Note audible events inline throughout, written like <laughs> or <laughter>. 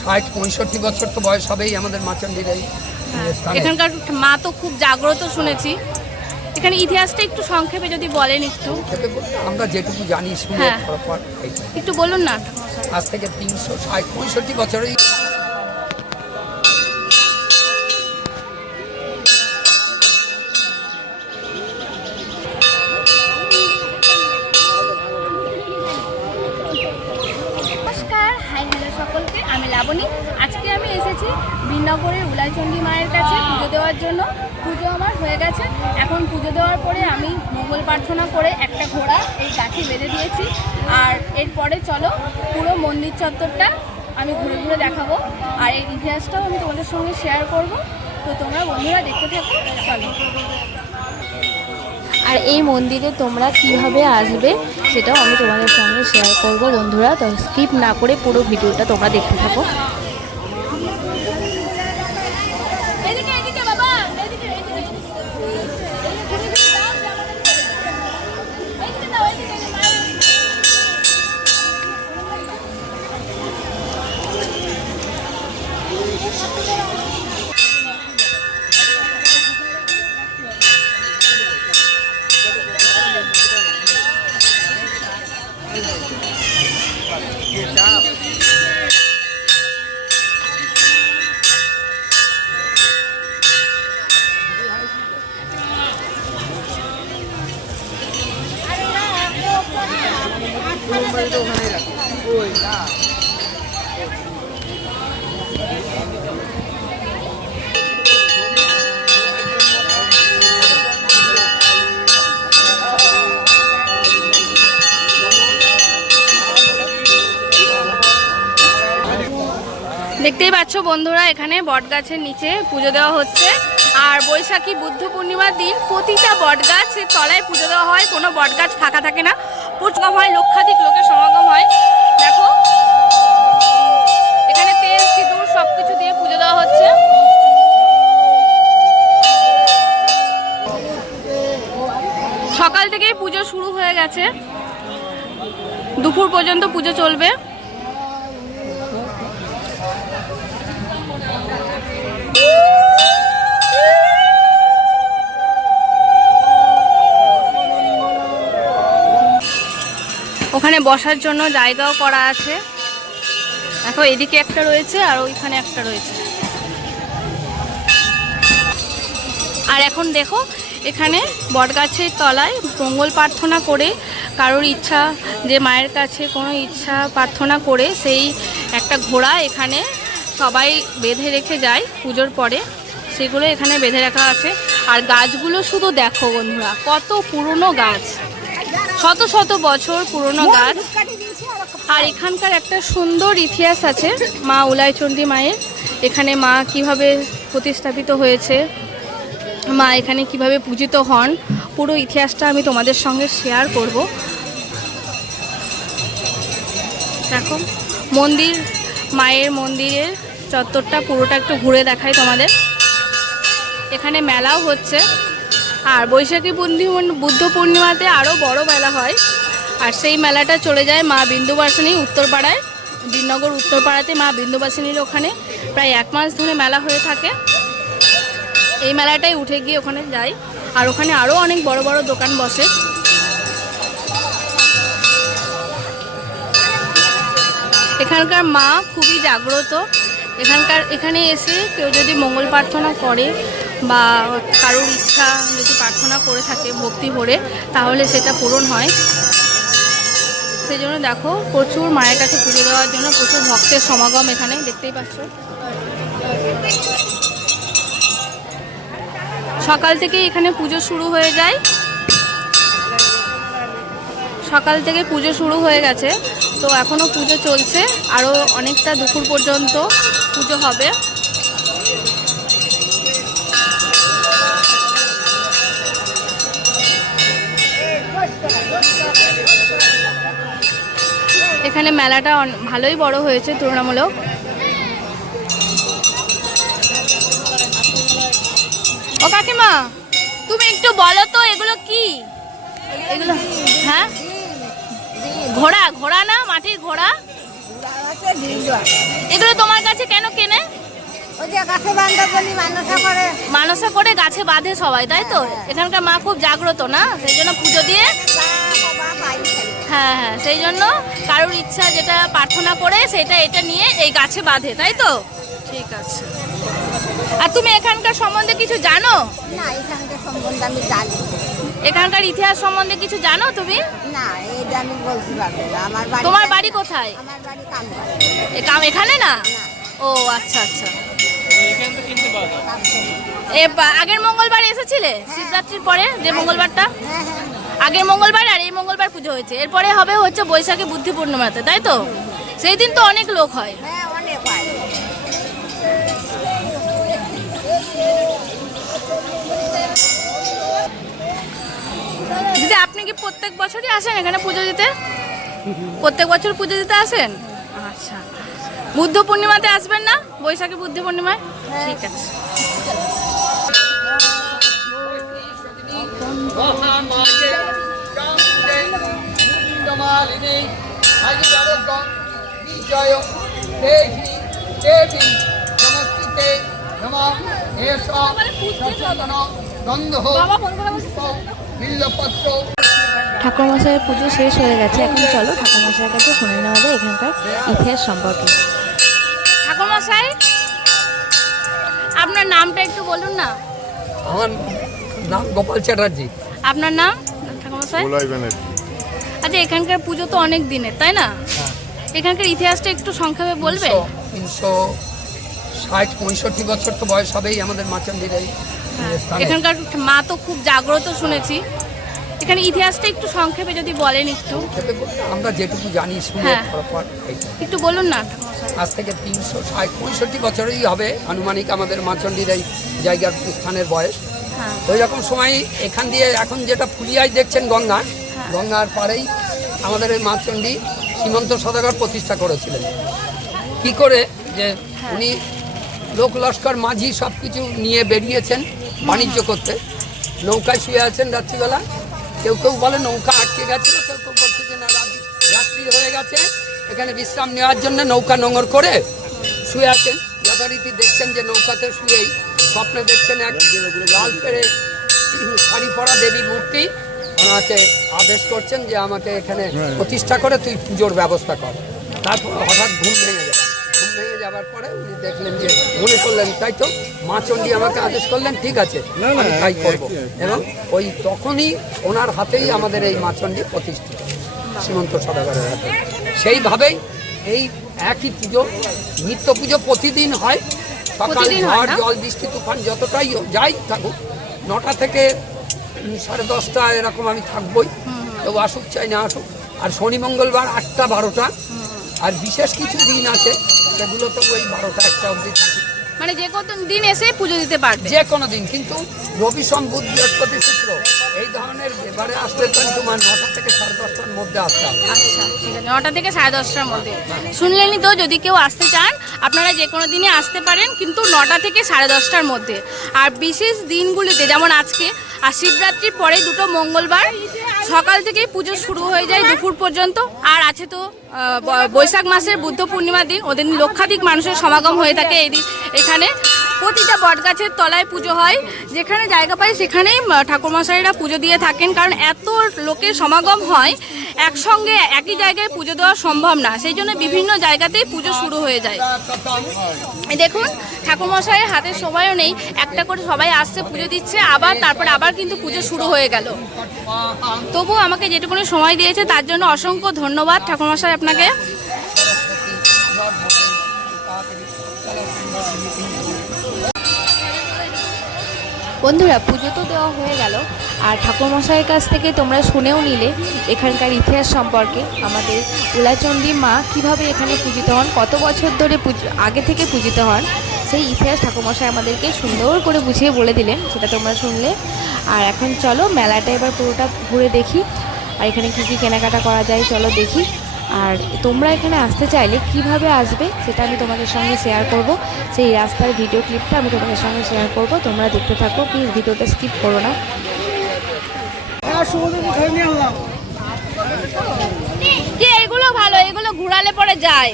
ষাট পঁয়ষট্টি বছর তো বয়স হবেই আমাদের মাচান্ডির এই স্থানে। এখানকার মা তো খুব জাগ্রত শুনেছি। এখানে ইতিহাসটা একটু সংক্ষেপে যদি বলেন একটু। আমরা যেটুকু জানি শুনে হ্যাঁ। একটু বলুন না। আজ থেকে তিনশো ষাট পঁয়ষট্টি বছরই সকলকে আমি লাবণী। আজকে আমি এসেছি বিনগরের উলাইচণ্ডী মায়ের কাছে পুজো দেওয়ার জন্য। পুজো আমার হয়ে গেছে। এখন পুজো দেওয়ার পরে আমি মঙ্গল প্রার্থনা করে একটা ঘোড়া, এই গাছে বেঁধে দিয়েছি। আর এরপরে চলো, পুরো মন্দির চত্বরটা আমি ঘুরে ঘুরে দেখাবো। আর এই ইতিহাসটাও আমি তোমাদের সঙ্গে শেয়ার করব। তো তোমরা বন্ধুরা দেখতে থাকো, চলো। আর এই মন্দিরে তোমরা কীভাবে আসবে, সেটাও আমি তোমাদের সঙ্গে শেয়ার করব। বন্ধুরা, তো স্কিপ না করে পুরো ভিডিওটা তোমরা দেখতে থাকো। দেখতেই পাচ্ছ বন্ধুরা, এখানে বটগাছের নিচে পুজো দেওয়া হচ্ছে। আর বৈশাখী বুদ্ধ পূর্ণিমার দিন প্রতিটা বটগাছের তলায় পুজো দেওয়া হয়, কোনো বটগাছ ফাঁকা থাকে না। পুচকম হয় লক্ষাধিক লোকের সমাগম হয়। দেখো, এখানে তেল, সিঁদুর সব কিছু দিয়ে পুজো দেওয়া হচ্ছে। সকাল থেকেই পুজো শুরু হয়ে গেছে। দুপুর পর্যন্ত পুজো চলবে। বসার জন্য জায়গাও করা আছে। দেখো, এদিকে একটা রয়েছে আর ওইখানে একটা রয়েছে। আর এখন দেখো, এখানে বটগাছের তলায় মঙ্গল প্রার্থনা করে কারোর ইচ্ছা, যে মায়ের কাছে কোনো ইচ্ছা প্রার্থনা করে সেই একটা ঘোড়া এখানে সবাই বেঁধে রেখে যায় পুজোর পরে। সেগুলো এখানে বেঁধে রাখা আছে। আর গাছগুলো শুধু দেখো বন্ধুরা, কত পুরনো গাছ। শত শত বছর পুরনো গাছ। আর এখানকার একটা সুন্দর ইতিহাস আছে মা উলাইচণ্ডী মায়ের। এখানে মা কীভাবে প্রতিস্থাপিত হয়েছে মা এখানে কীভাবে পূজিত হন পুরো ইতিহাসটা আমি তোমাদের সঙ্গে শেয়ার করব। দেখো মন্দির মায়ের মন্দিরের চত্বরটা পুরোটা একটু ঘুরে দেখাই তোমাদের। এখানে মেলাও হচ্ছে। আর বৈশাখী বুদ্ধি- বুদ্ধ পূর্ণিমাতে আরও বড় মেলা হয়। আর সেই মেলাটা চলে যায় মা বিন্দুবাসিনী উত্তরপাড়ায়। বিনগর উত্তরপাড়াতে মা বিন্দুবাসিনীর ওখানে প্রায় এক মাস ধরে মেলা হয়ে থাকে। এই মেলাটাই উঠে গিয়ে ওখানে যাই। আর ওখানে আরও অনেক বড় বড় দোকান বসে। এখানকার মা খুবই জাগ্রত। এখানকার এখানে এসে কেউ যদি মঙ্গল প্রার্থনা করে বা কারোর ইচ্ছা যদি প্রার্থনা করে থাকে, ভক্তি ভরে, তাহলে সেটা পূরণ হয়। সেই জন্য দেখো, প্রচুর মায়ের কাছে পুজো দেওয়ার জন্য প্রচুর ভক্তের সমাগম এখানে, দেখতেই পাচ্ছ। সকাল থেকে এখানে পুজো শুরু হয়ে যায়। সকাল থেকে পুজো শুরু হয়ে গেছে। তো এখনও পুজো চলছে। আরও অনেকটা দুপুর পর্যন্ত পুজো হবে। এখানে মেলাটা ভালোই বড় হয়েছে তুলনামূলক। ও কাকিমা তুমি একটু বলো তো এগুলো কি? এগুলো হ্যাঁ? ঘোড়া ঘোড়া না মাটির ঘোড়া? এগুলো তোমার কাছে কেন করে মানসা করে গাছে বাঁধে সবাই তাই তো? এখানকার মা খুব জাগ্রত না? সেই জন্য পুজো দিয়ে। হ্যাঁ হ্যাঁ সেই জন্য কারোর ইচ্ছা যেটা প্রার্থনা করে সেটা এটা নিয়ে এই গাছে বাঁধে তাই তো? ঠিক আছে। আর তুমি এখানকার সম্বন্ধে কিছু জানো? না এখানকার সম্বন্ধে আমি জানি এখানকার ইতিহাস সম্বন্ধে কিছু জানো তুমি? না এটা আমি বলতে পারব না। আমার বাড়ি তোমার বাড়ি কোথায়? আমার বাড়ি কাম এ কাম এখানে না? ও আচ্ছা আচ্ছা। এ আগের মঙ্গলবার এসেছিলে? শিবরাত্রির পরে যে মঙ্গলবারটা? হ্যাঁ হ্যাঁ। আগের মঙ্গলবার আর এই মঙ্গলবার পুজো হয়েছে। এরপরে হবে হচ্ছে বৈশাখী বুদ্ধি পূর্ণিমাতে তাই তো? সেই দিন তো অনেক লোক হয়। হ্যাঁ অনেক হয়। দিদি আপনি কি প্রত্যেক বছরই আসেন এখানে পুজো দিতে? প্রত্যেক বছর পুজো দিতে আসেন? আচ্ছা। বুদ্ধ পূর্ণিমাতে আসবেন না? বৈশাখী বুদ্ধ পূর্ণিমায়? ঠিক আছে। মহামায়ে গোবিন্দমালিনী ভাগীরথ বিজয় দেহি দেবী নমস্তিতে নম। এষ সচন্দন গন্ধ পুষ্প বিল্লপত্র। ঠাকুরমশাইয়ের পুজো শেষ হয়ে গেছে এখন চলো ঠাকুরমশাইয়ের কাছে শুনে নেওয়া যায় এখানকার ইতিহাস সম্পর্কে। ঠাকুরমশাই আপনার নামটা একটু বলুন না। আমার নাম গোপাল চ্যাটার্জি। আপনার নাম ঠাকুরমশাই? আচ্ছা এখানকার পুজো তো অনেক দিনের তাই না? এখানকার ইতিহাসটা একটু সংক্ষেপে বলবেন তিনশো- ষাট পঁয়ষট্টি বছর তো বয়স হবেই আমাদের মাচন্ডির স্থানে। এখানকার মা তো খুব জাগ্রত শুনেছি। এখানে ইতিহাসটা একটু সংক্ষেপে যদি বলেন একটু। আমরা যেটুকু জানি শুনে হ্যাঁ। একটু বলুন না আজ থেকে তিনশো ষাট পঁয়ষট্টি বছরই হবে আনুমানিক আমাদের মাচন্ডির এই জায়গার স্থানের বয়স। হ্যাঁ। ওই রকম সময় এখান দিয়ে এখন যেটা ফুলিয়ায় দেখছেন গঙ্গা হ্যাঁ। গঙ্গার পাড়েই আমাদের এই মাচন্ডী সীমন্ত সদাগর প্রতিষ্ঠা করেছিলেন। কি করে যে। উনি লোক লস্কর, মাঝি সব কিছু নিয়ে বেরিয়েছেন বাণিজ্য করতে। নৌকায় শুয়ে আছেন রাত্রিবেলা। কেউ কেউ বলে নৌকা আটকে গেছিল কেউ কেউ বলছে যে না রাত্রি হয়ে গেছে। এখানে বিশ্রাম নেওয়ার জন্য নৌকা নোঙর করে শুয়ে আছেন। যথারীতি দেখছেন যে নৌকাতে শুয়েই স্বপ্নে দেখছেন এক লাল পেরে শাড়ি পরা দেবী মূর্তি। ওনাকে আদেশ করছেন যে আমাকে এখানে প্রতিষ্ঠা করে তুই পুজোর ব্যবস্থা কর। তারপর হঠাৎ ঘুম ভেঙে যায়। ঘুম ভেঙে যাওয়ার পরে উনি দেখলেন যে মনে করলেন তাই তো মা চণ্ডী আমাকে আদেশ করলেন ঠিক আছে আমি তাই করব। এবং ওই তখনই ওনার হাতেই আমাদের এই মা চণ্ডী প্রতিষ্ঠিত সীমন্ত সদাগরের হাতে। সেইভাবেই এই একই পুজো নিত্য পুজো প্রতিদিন হয়। সকাল ঝড় জল বৃষ্টি তুফান যতটাই যাই থাকুক নটা থেকে সাড়ে দশটা এরকম আমি থাকবই। কেউ আসুক চাই না আসুক। আর শনি মঙ্গলবার আটটা বারোটা। আর বিশেষ কিছু দিন আছে সেগুলো তো ওই বারোটা একটা অবধি থাকে। মানে যে কোনো দিন এসে পুজো দিতে পারবে। যে কোনো দিন কিন্তু রবি সোম বুধ বৃহস্পতি শুক্র এই ধরনের এবারে আসলে তো তোমার নটা থেকে সাড়ে দশটার মধ্যে আসতে আচ্ছা ঠিক আছে নটা থেকে সাড়ে দশটার মধ্যে। শুনলেনই তো যদি কেউ আসতে চান আপনারা যে কোনো দিনে আসতে পারেন কিন্তু নটা থেকে সাড়ে দশটার মধ্যে। আর বিশেষ দিনগুলিতে যেমন আজকে আর শিবরাত্রির পরে দুটো মঙ্গলবার সকাল থেকেই পুজো শুরু হয়ে যায় দুপুর পর্যন্ত। আর আছে তো বৈশাখ মাসের বুদ্ধ পূর্ণিমার দিন। ওদের লক্ষাধিক মানুষের সমাগম হয়ে থাকে এই এখানে প্রতিটা বটগাছের তলায় পুজো হয়। যেখানে জায়গা পায় সেখানেই ঠাকুর ঠাকুরমশাইরা পুজো দিয়ে থাকেন। কারণ এত লোকের সমাগম হয় একসঙ্গে একই জায়গায় পুজো দেওয়া সম্ভব না। সেই জন্য বিভিন্ন জায়গাতেই পুজো শুরু হয়ে যায়। দেখুন, ঠাকুরমশাইয়ের হাতে সময়ও নেই। একটা করে সবাই আসছে, পুজো দিচ্ছে, আবার তারপর আবার কিন্তু পুজো শুরু হয়ে গেল। তবু আমাকে যেটুকুনি সময় দিয়েছে, তার জন্য অসংখ্য ধন্যবাদ ঠাকুরমশাই আপনাকে। বন্ধুরা, পুজো তো দেওয়া হয়ে গেল। আর ঠাকুরমশাইয়ের কাছ থেকে তোমরা শুনেও নিলে এখানকার ইতিহাস সম্পর্কে। আমাদের উলাচণ্ডী মা কীভাবে এখানে পূজিত হন, কত বছর ধরে আগে থেকে পূজিত হন, সেই ইতিহাস ঠাকুরমশাই আমাদেরকে সুন্দর করে বুঝিয়ে বলে দিলেন, সেটা তোমরা শুনলে। আর এখন চলো, মেলাটা এবার পুরোটা ঘুরে দেখি। আর এখানে কী কী কেনাকাটা করা যায়, চলো দেখি। আর তোমরা এখানে আসতে চাইলে কীভাবে আসবে সেটা আমি তোমাদের সঙ্গে শেয়ার করব। সেই রাস্তার ভিডিও ক্লিপটা আমি তোমাদের সঙ্গে শেয়ার করব। তোমরা দেখতে থাকো প্লিজ ভিডিওটা স্কিপ করো না। এগুলো ভালো এগুলো ঘুরালে পরে যায়।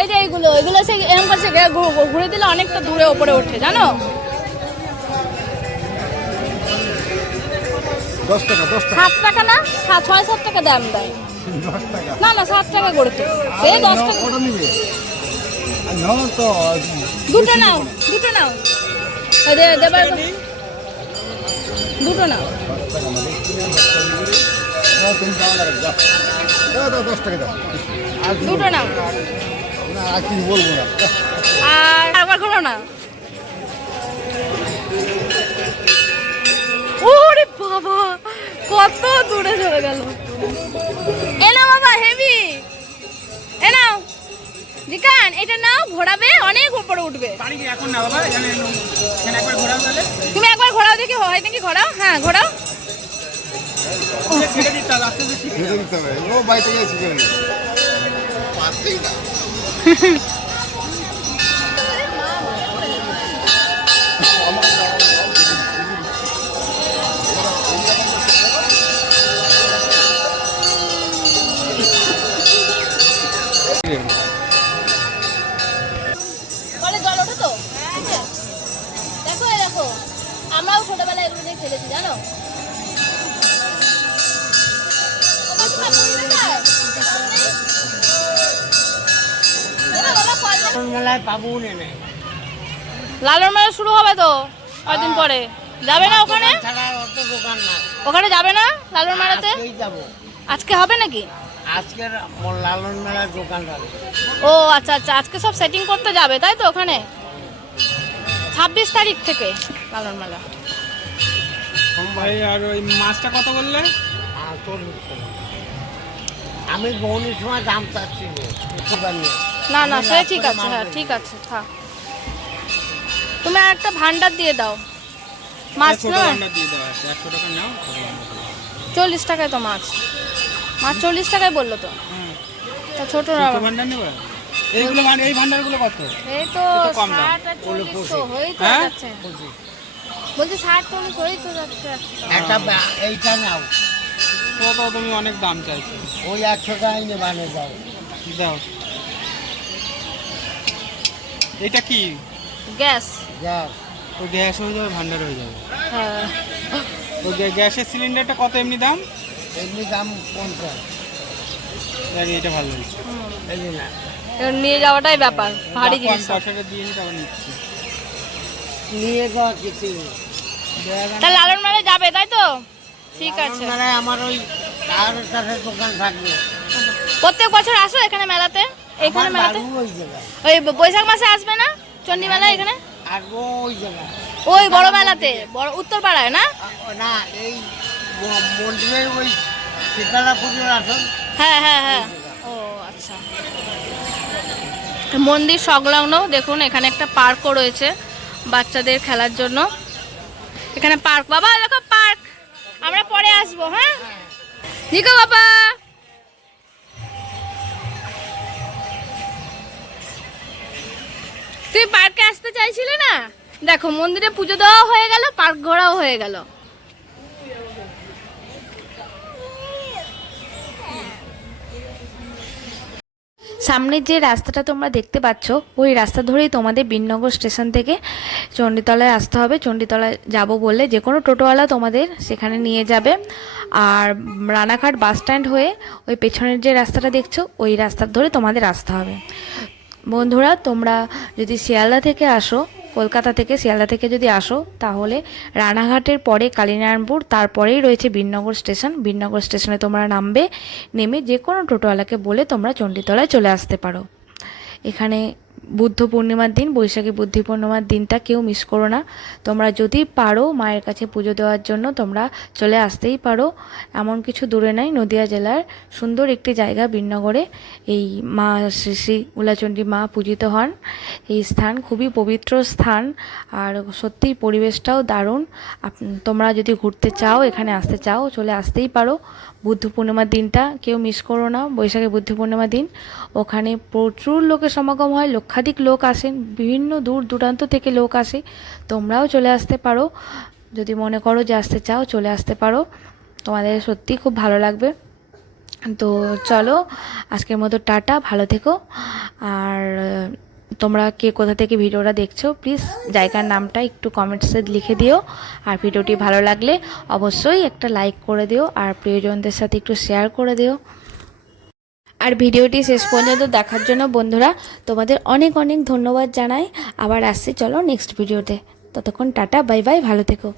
এই যে এইগুলো এগুলো সে এরকম করছে ঘুরে দিলে অনেকটা দূরে ওপরে ওঠে জানো? দশ টাকা দশ টাকা। সাত টাকা না ছয় সাত টাকা দাম দেয়। না না সাত টাকা করে তো। সে দশ টাকা। নিবে নাও তো দুটো নাও দুটো নাও। দেবার দুটো নাও। দাও, দাও দাও। দাও, দাও, দশ টাকা দাও। আর দুটো নাও। না আর কিছু বলব না। আর একবার ঘোরো না। ওরে বাবা কত দূরে চলে গেল। এ বাবা হেভি। এ নাও। জিকান এটা নাও ঘোরাবে অনেক উপরে উঠবে। এখন না বাবা? এখানে এখানে একবার ঘোরাও তাহলে। তুমি একবার ঘোরাও দেখি হয় নাকি ঘোরাও? হ্যাঁ ঘোরাও। ছেড়ে দিতে হবে আস্তে আস্তে শিখে ছেড়ে দিতে হবে। ও বাড়িতে গিয়ে শিখে না। <laughs> ছোটবেলায় এগুলো দিয়ে খেলেছি জানো। মেলায় পাবো নেই লালন মেলা শুরু হবে তো কয়দিন পরে? যাবে না ওখানে? ওখানে যাবে না লালন মেলাতে যাব। আজকে হবে নাকি? আজকের লালন মেলার দোকান ও আচ্ছা আচ্ছা আজকে সব সেটিং করতে যাবে তাই তো ওখানে? ছাব্বিশ তারিখ থেকে লালন মেলা। ভাই আর ওই মাছটা কত বললে? আমি বৌনির সময় দাম চাচ্ছি না না সে ঠিক আছে হ্যাঁ ঠিক আছে থাক। তুমি একটা ভান্ডার দিয়ে দাও। মাছ না। চল্লিশ টাকায় তো মাছ। মাছ চল্লিশ টাকায় বলল তো। তা ছোট ভান্ডার নেবে? এইগুলো এই ভান্ডারগুলো কত? এই তো। ষাট আর চল্লিশ হয়েই তো হ্যাঁ? যাচ্ছে। বলছি তো যাচ্ছে একটা। এইটা নাও। তো তো তুমি অনেক দাম চাইছো। ওই একশো নেবানে যাও। দাও। এটা কি? গ্যাস। যাও ওই গ্যাস হয়ে যাবে ভান্ডার হয়ে যাবে। হ্যাঁ। ওই গ্যাসের সিলিন্ডারটা কত এমনি দাম? এমনি দাম পঞ্চাশ। জানি এটা ভালো লাগছে এই না এবার নিয়ে যাওয়াটাই ব্যাপার ভারী জিনিস পয়সাটা দিয়ে তারপর নিচ্ছি। নিয়ে যাওয়া কিছু তা লালন মেলায় যাবে তাই তো? ঠিক আছে। মেলায় আমার ওই কারোর কাছে দোকান থাকবে। প্রত্যেক বছর আসো এখানে মেলাতে? এখানে মেলাতে? ওই বৈশাখ মাসে আসবে না? চণ্ডী মেলা এখানে? আগো ওই জায়গায়। ওই বড় মেলাতে বড় উত্তর পাড়ায় না না এই মন্দিরের ওই শীতলা পুজোর আসন। হ্যাঁ হ্যাঁ হ্যাঁ। ও আচ্ছা। মন্দির সংলগ্ন দেখুন এখানে একটা পার্কও রয়েছে। বাচ্চাদের খেলার জন্য। এখানে পার্ক। বাবা, দেখো পার্ক। আমরা পরে আসব হ্যাঁ? নিকো বাবা। তুই পার্কে আসতে চাইছিলে না? দেখো, মন্দিরে পুজো দেওয়া হয়ে গেল, পার্ক ঘোরাও হয়ে গেল। সামনের যে রাস্তাটা তোমরা দেখতে পাচ্ছ, ওই রাস্তা ধরেই তোমাদের বিননগর স্টেশন থেকে চণ্ডীতলায় আসতে হবে। চণ্ডীতলায় যাব বলে যে কোনো টোটোওয়ালা তোমাদের সেখানে নিয়ে যাবে। আর রানাঘাট বাস স্ট্যান্ড হয়ে ওই পেছনের যে রাস্তাটা দেখছ, ওই রাস্তার ধরে তোমাদের আসতে হবে। বন্ধুরা, তোমরা যদি শিয়ালদা থেকে আসো, কলকাতা থেকে, শিয়ালদা থেকে যদি আসো, তাহলে রানাঘাটের পরে কালীনারায়ণপুর, তারপরেই রয়েছে বীরনগর স্টেশন। বীরনগর স্টেশনে তোমরা নামবে, নেমে যে কোনো টোটোওয়ালাকে বলে তোমরা চণ্ডীতলায় চলে আসতে পারো। এখানে বুদ্ধ পূর্ণিমার দিন, বৈশাখী বুদ্ধি পূর্ণিমার দিনটা কেউ মিস করো না। তোমরা যদি পারো মায়ের কাছে পুজো দেওয়ার জন্য, তোমরা চলে আসতেই পারো। এমন কিছু দূরে নাই, নদিয়া জেলার সুন্দর একটি জায়গা বীরনগরে এই মা শ্রী শ্রী উলাচণ্ডী মা পূজিত হন। এই স্থান খুবই পবিত্র স্থান। আর সত্যিই পরিবেশটাও দারুণ। তোমরা যদি ঘুরতে চাও, এখানে আসতে চাও, চলে আসতেই পারো। বুদ্ধ পূর্ণিমার দিনটা কেউ মিস করো না, বৈশাখী বুদ্ধ পূর্ণিমার দিন। ওখানে প্রচুর লোকের সমাগম হয় লক্ষাধিক লোক আসেন, বিভিন্ন দূর দূরান্ত থেকে লোক আসে। তোমরাও চলে আসতে পারো। যদি মনে করো যে আসতে চাও, চলে আসতে পারো। তোমাদের সত্যি খুব ভালো লাগবে। তো চলো, আজকের মতো টাটা, ভালো থেকো। আর, তোমরা কে কোথা থেকে ভিডিওটা দেখছ প্লিজ জায়গার নামটা একটু কমেন্টসে লিখে দিও। আর ভিডিওটি ভালো লাগলে অবশ্যই একটা লাইক করে দিও। আর প্রিয়জনদের সাথে একটু শেয়ার করে দিও। আর ভিডিওটি শেষ পর্যন্ত দেখার জন্য বন্ধুরা, তোমাদের অনেক অনেক ধন্যবাদ জানাই। আবার আসছি, চলো নেক্সট ভিডিওতে ততক্ষণ টাটা বাই বাই ভালো থেকো।